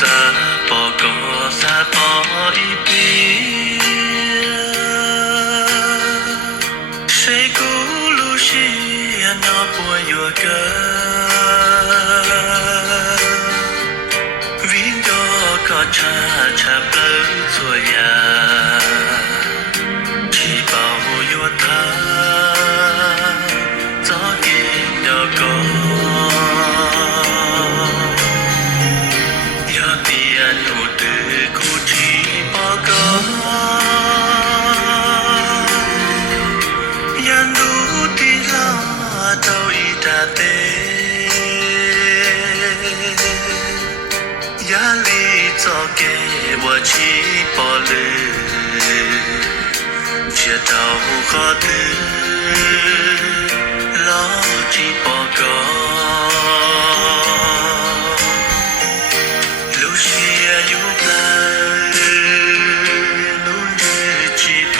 sa po ko sa po ipia say ku lu shi no po yo ka vin do ko cha cha plu so ya chi bao yo tha zo ni do ko压力早给我起爆了，街道好的老几报告，路线有来，路日几多，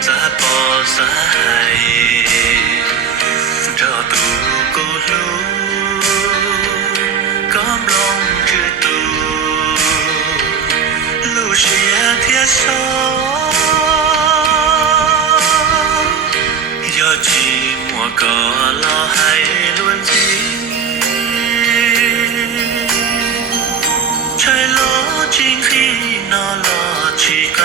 咋跑啥海，找到过路。天上有寂寞个老海轮子，才老金黑那老气个，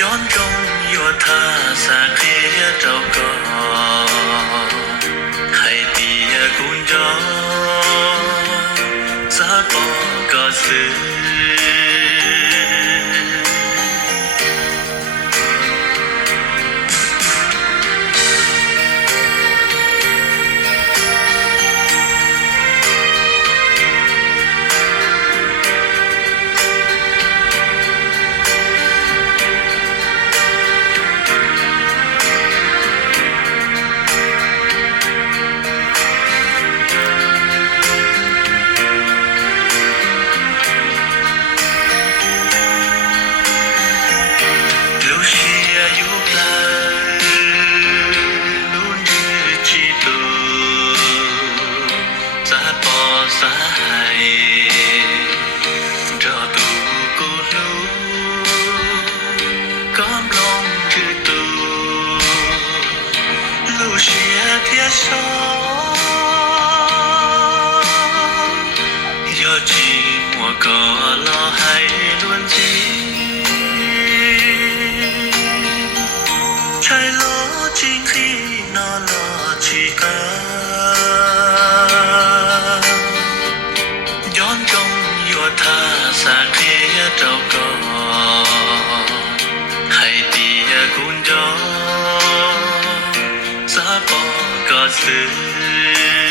ย้อนจงโยธาสาเคียเจ้าก็ใครตีกุญจซาปอกาสืสายเราตูกูรู้ก้มลงจืดตูลูเชียเทียสอยอจีมัวก็รอให้ล้วนจีใช่ล้อจริงที่นอลอชีกาท่าสาเคียเจ้าก็ให้ตีกุญจซาปอก็ซื้อ